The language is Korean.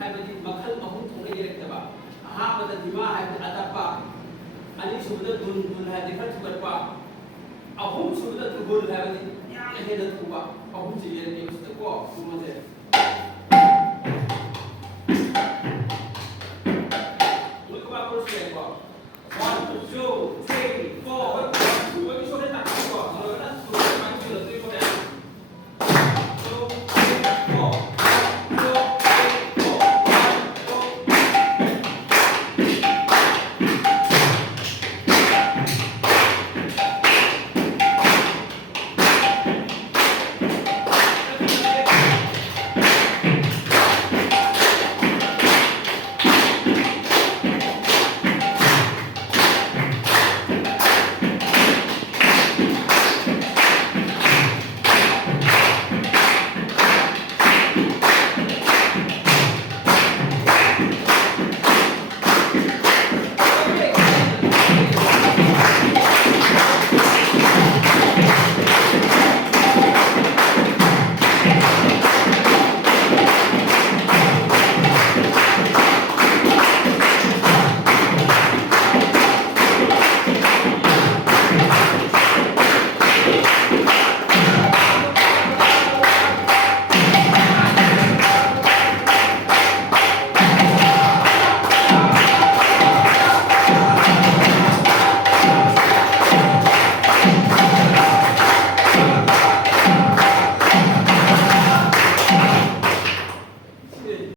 하이버디 마칼 어흠 통에 이랬다바 아하바다 디마 하이버 아다빠 아니 수부다 눈 하이디 칼투가빠 아홈 수부다 두볼 하이버디 야 해다 두바 아홈 지게 이랬고 두 번째